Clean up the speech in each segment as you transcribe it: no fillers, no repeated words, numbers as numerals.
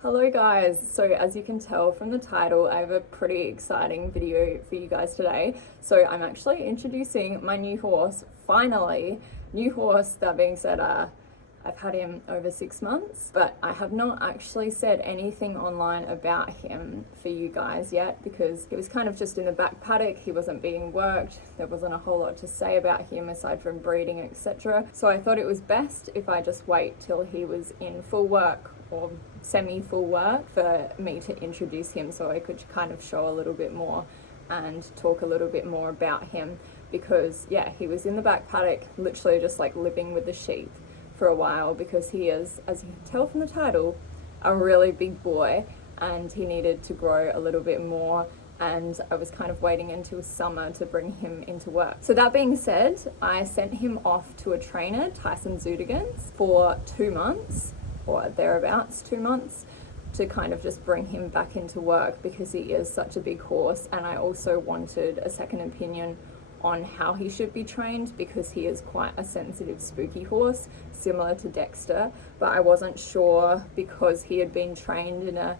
Hello guys, so as you can tell from the title, I have a pretty exciting video for you guys today. So I'm actually introducing my new horse, finally. New horse, that being said, I've had him over 6 months, but I have not actually said anything online about him for you guys yet because he was kind of just in the back paddock, he wasn't being worked, there wasn't a whole lot to say about him aside from breeding, etc. So I thought it was best if I just wait till he was in full work or semi-full work for me to introduce him so I could kind of show a little bit more and talk a little bit more about him because yeah, he was in the back paddock literally just like living with the sheep for a while because he is, as you can tell from the title, a really big boy and he needed to grow a little bit more, and I was kind of waiting until summer to bring him into work. So that being said, I sent him off to a trainer, Tyson Zudigans, for 2 months or thereabouts, 2 months, to kind of just bring him back into work because he is such a big horse, and I also wanted a second opinion on how he should be trained because he is quite a sensitive, spooky horse, similar to Dexter, but I wasn't sure because he had been trained in a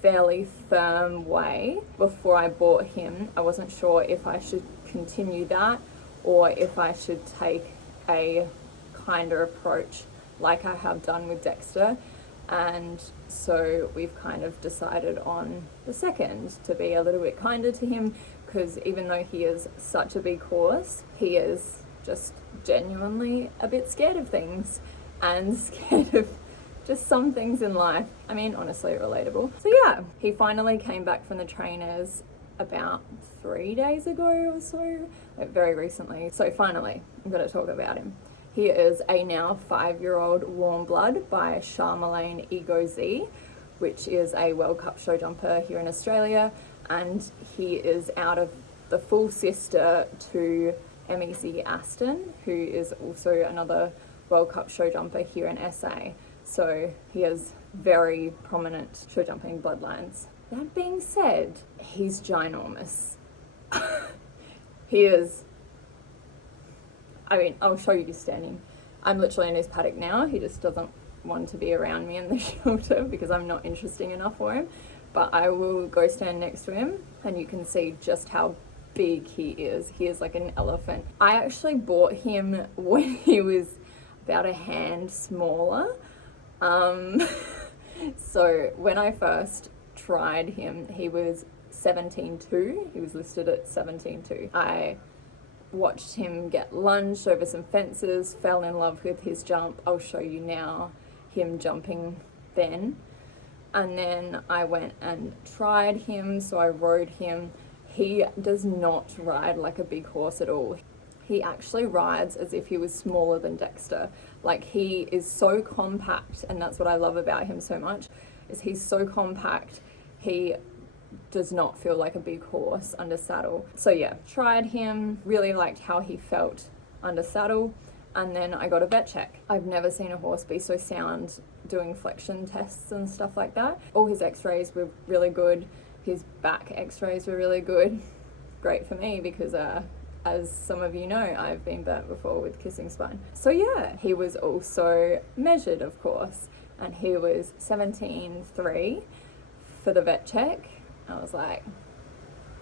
fairly firm way before I bought him. I wasn't sure if I should continue that or if I should take a kinder approach like I have done with Dexter, and so we've kind of decided on the second, to be a little bit kinder to him, because even though he is such a big horse, he is just genuinely a bit scared of things and scared of just some things in life. I mean, honestly, relatable. So yeah, he finally came back from the trainers about 3 days ago or so, like very recently. So finally, I'm going to talk about him. He is a now 5-year-old warm blood by Charmelaine Ego Z, which is a World Cup show jumper here in Australia, and he is out of the full sister to MEC Aston, who is also another World Cup show jumper here in SA. So he has very prominent show jumping bloodlines. That being said, he's ginormous. He is, I mean, I'll show you standing. I'm literally in his paddock now. He just doesn't want to be around me in the shelter because I'm not interesting enough for him. But I will go stand next to him and you can see just how big he is. He is like an elephant. I actually bought him when he was about a hand smaller. So when I first tried him, he was 17.2. He was listed at 17.2. I watched him get lunged over some fences, fell in love with his jump. I'll show you now him jumping then. And then I went and tried him, so I rode him. He does not ride like a big horse at all. He actually rides as if he was smaller than Dexter. Like, he is so compact, and that's what I love about him so much, is he's so compact. He does not feel like a big horse under saddle. So yeah, tried him, really liked how he felt under saddle, and then I got a vet check. I've never seen a horse be so sound doing flexion tests and stuff like that. All his x-rays were really good. His back x-rays were really good. Great for me because as some of you know, I've been burnt before with kissing spine. So yeah, he was also measured, of course, and he was 17.3 for the vet check. I was like,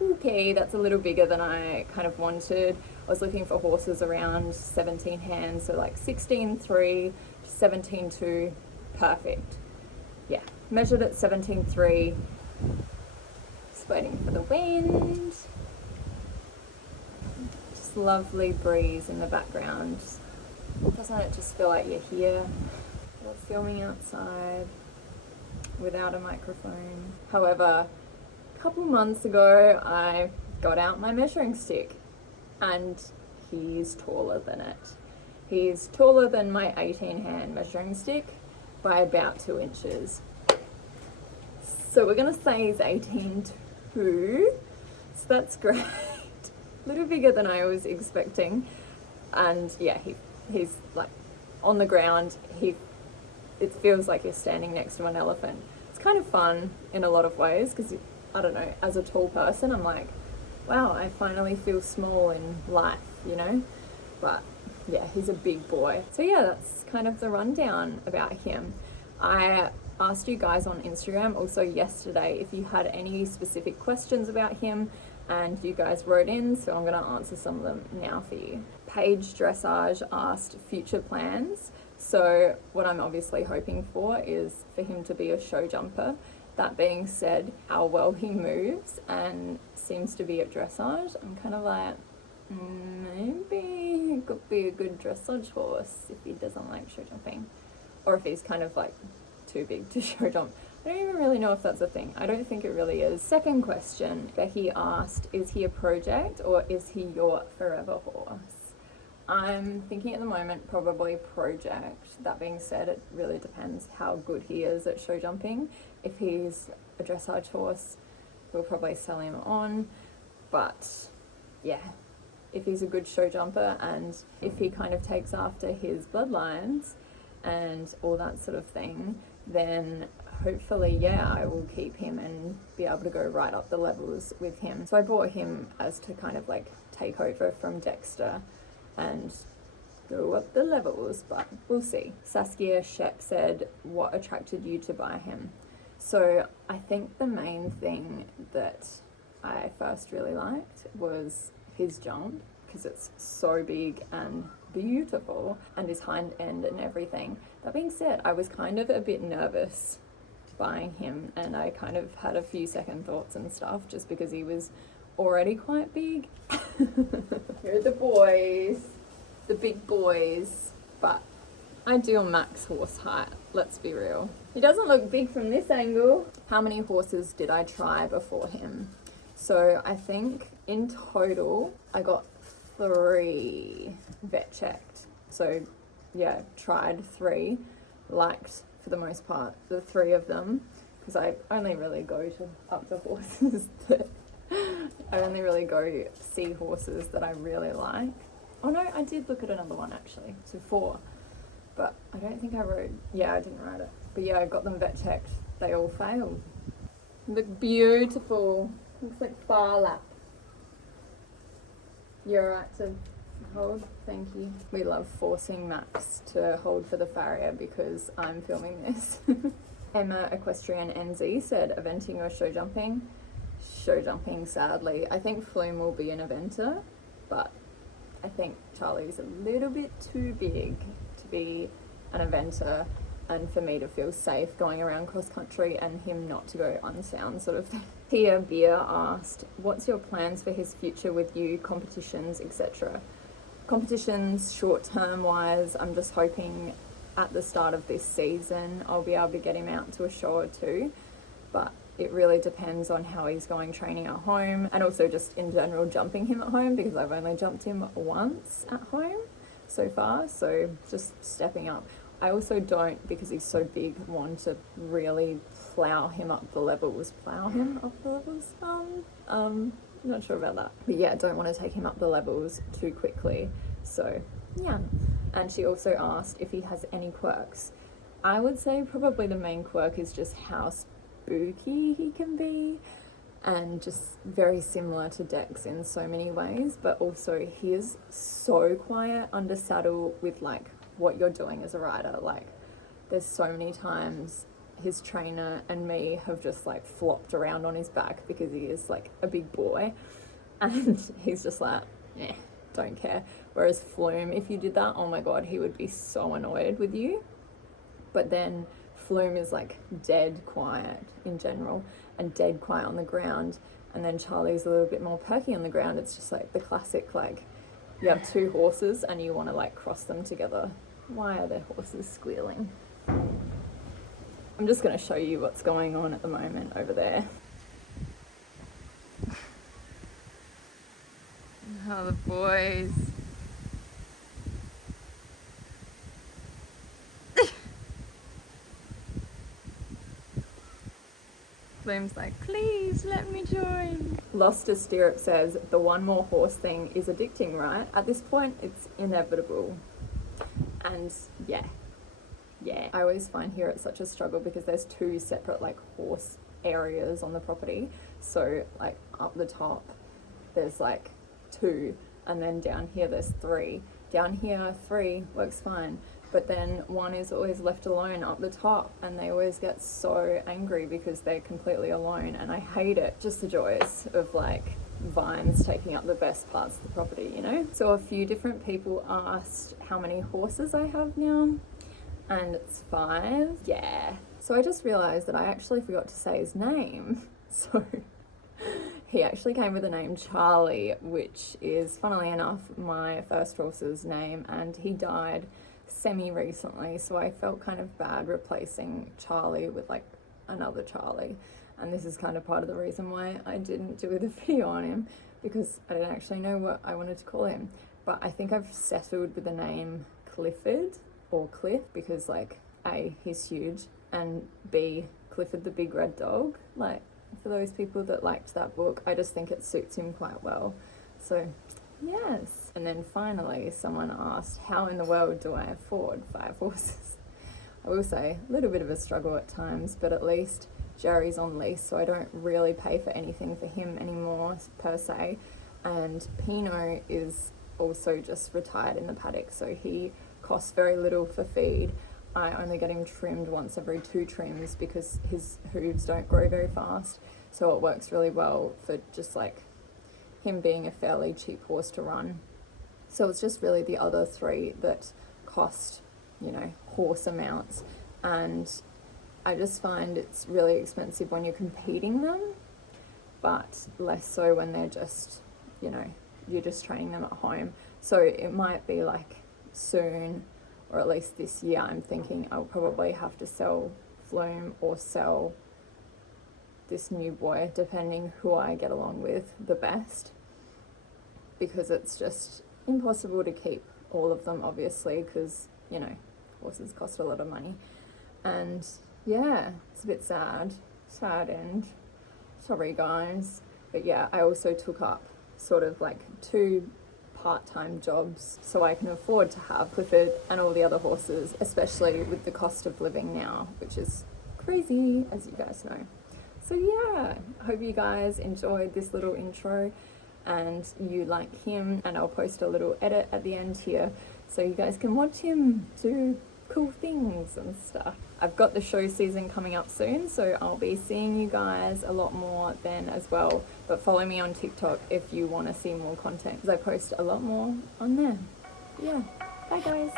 okay, that's a little bigger than I kind of wanted. I was looking for horses around 17 hands, so like 16.3 to 17.2, perfect. Yeah, measured at 17.3, just waiting for the wind. Just lovely breeze in the background. Doesn't it just feel like you're here? We're filming outside without a microphone. However, a couple months ago, I got out my measuring stick and he's taller than it. He's taller than my 18-hand measuring stick by about 2 inches. So we're gonna say he's 18.2, so that's great. A little bigger than I was expecting. And yeah, he's like on the ground. It feels like you're standing next to an elephant. It's kind of fun in a lot of ways because, I don't know, as a tall person, I'm like, wow, I finally feel small in life, you know? But yeah, he's a big boy. So yeah, that's kind of the rundown about him. I asked you guys on Instagram also yesterday if you had any specific questions about him, and you guys wrote in, so I'm going to answer some of them now for you. Paige Dressage asked future plans. So what I'm obviously hoping for is for him to be a show jumper. That being said, how well he moves and seems to be at dressage, I'm kind of like, maybe he could be a good dressage horse if he doesn't like show jumping, or if he's kind of like too big to show jump. I don't even really know if that's a thing. I don't think it really is. Second question that he asked, is he a project or is he your forever horse? I'm thinking at the moment probably project. That being said, it really depends how good he is at show jumping. If he's a dressage horse, we'll probably sell him on. But yeah, if he's a good show jumper and if he kind of takes after his bloodlines and all that sort of thing, then hopefully, yeah, I will keep him and be able to go right up the levels with him. So I bought him as to kind of like take over from Dexter and go up the levels, but we'll see. Saskia Shep said, what attracted you to buy him? So I think the main thing that I first really liked was his jump, because it's so big and beautiful, and his hind end and everything. That being said, I was kind of a bit nervous buying him, and I kind of had a few second thoughts and stuff just because he was already quite big. Here are the boys, the big boys, but ideal max horse height, let's be real. He doesn't look big from this angle. How many horses did I try before him? So I think in total I got 3 vet checked. So yeah, tried 3, liked for the most part the 3 of them, because I only really go to up the horses that I only really go see horses that I really like. Oh no, I did look at another one actually, so 4, but I don't think I rode. Yeah, I didn't ride it, but yeah, I got them vet checked. They all failed. Look beautiful. Looks like far lap. You're right to hold, thank you. We love forcing Max to hold for the farrier because I'm filming this. Emma Equestrian NZ said, eventing or show jumping? Show jumping, sadly. I think Flume will be an eventer, but I think Charlie's a little bit too big to be an eventer and for me to feel safe going around cross country and him not to go unsound sort of thing. Tia Beer asked, what's your plans for his future with you, competitions, etc.? Competitions short term wise, I'm just hoping at the start of this season I'll be able to get him out to a show or 2, but it really depends on how he's going training at home, and also just in general jumping him at home, because I've only jumped him once at home so far, so just stepping up. I also don't, because he's so big, want to really plow him up the levels. Not sure about that. But yeah, don't want to take him up the levels too quickly. So yeah. And she also asked if he has any quirks. I would say probably the main quirk is just how spooky he can be, and just very similar to Dex in so many ways, but also he is so quiet under saddle with like what you're doing as a rider. Like there's so many times his trainer and me have just like flopped around on his back because he is like a big boy, and he's just like, don't care. Whereas Flume, if you did that, oh my god, he would be so annoyed with you. But then Flume is like dead quiet in general and dead quiet on the ground, and then Charlie's a little bit more perky on the ground. It's just like the classic, like you have 2 horses and you want to like cross them together. Why are their horses squealing? I'm just going to show you what's going on at the moment over there. Oh, the boys. Flume's like, please let me join. Lost a Stirrup says, the one more horse thing is addicting, right? At this point, it's inevitable. And yeah. I always find here it's such a struggle because there's 2 separate like horse areas on the property. So like up the top, there's like 2, and then down here there's 3. Down here, 3 works fine. but then one is always left alone up the top, and they always get so angry because they're completely alone, and I hate it. Just the joys of like vines taking up the best parts of the property, you know? So a few different people asked how many horses I have now, and it's 5. Yeah. So I just realized that I actually forgot to say his name. So he actually came with the name Charlie, which is, funnily enough, my first horse's name, and he died semi-recently, so I felt kind of bad replacing Charlie with like another Charlie, and this is kind of part of the reason why I didn't do the video on him, because I didn't actually know what I wanted to call him. But I think I've settled with the name Clifford or Cliff, because like A, he's huge, and B, Clifford the big red dog. Like, for those people that liked that book, I just think it suits him quite well. So yes. And then finally someone asked, how in the world do I afford 5 horses? I will say, a little bit of a struggle at times, but at least Jerry's on lease, so I don't really pay for anything for him anymore per se. And Pino is also just retired in the paddock, so he costs very little for feed. I only get him trimmed once every 2 trims because his hooves don't grow very fast, so it works really well for just like him being a fairly cheap horse to run. So it's just really the other 3 that cost, you know, horse amounts, and I just find it's really expensive when you're competing them, but less so when they're just, you know, you're just training them at home. So it might be like soon, or at least this year, I'm thinking I'll probably have to sell Flume or sell this new boy, depending who I get along with the best, because it's just impossible to keep all of them, obviously, because, you know, horses cost a lot of money. And yeah, it's a bit sad end. Sorry guys. But yeah, I also took up sort of like 2 part-time jobs so I can afford to have Clifford and all the other horses, especially with the cost of living now, which is crazy, as you guys know. So yeah, I hope you guys enjoyed this little intro and you like him, and I'll post a little edit at the end here so you guys can watch him do cool things and stuff. I've got the show season coming up soon, so I'll be seeing you guys a lot more then as well. But follow me on TikTok if you want to see more content, because I post a lot more on there. Yeah, bye guys.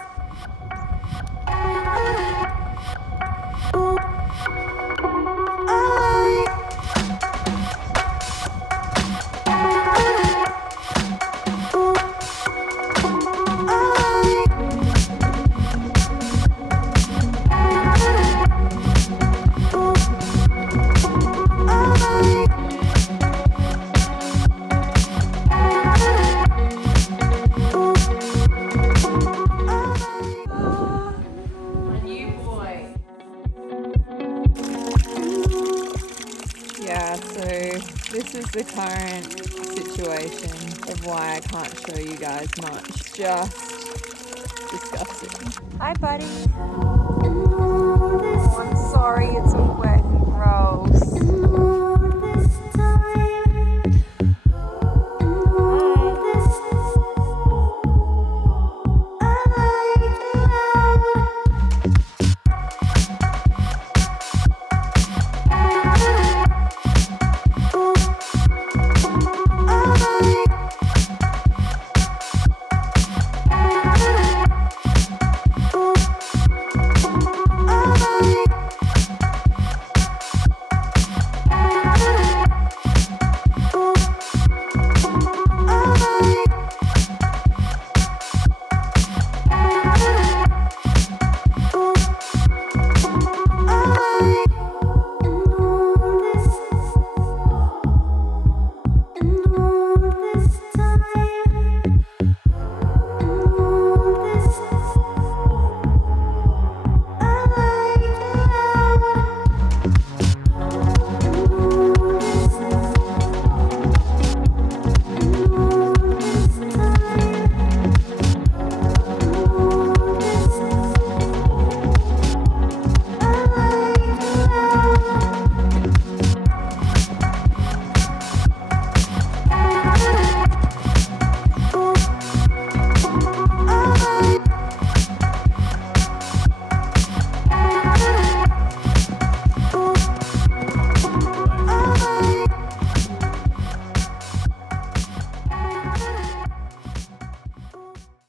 Yeah, so this is the current situation of why I can't show you guys much. Just disgusting. Hi, buddy. Oh, I'm sorry, it's all wet.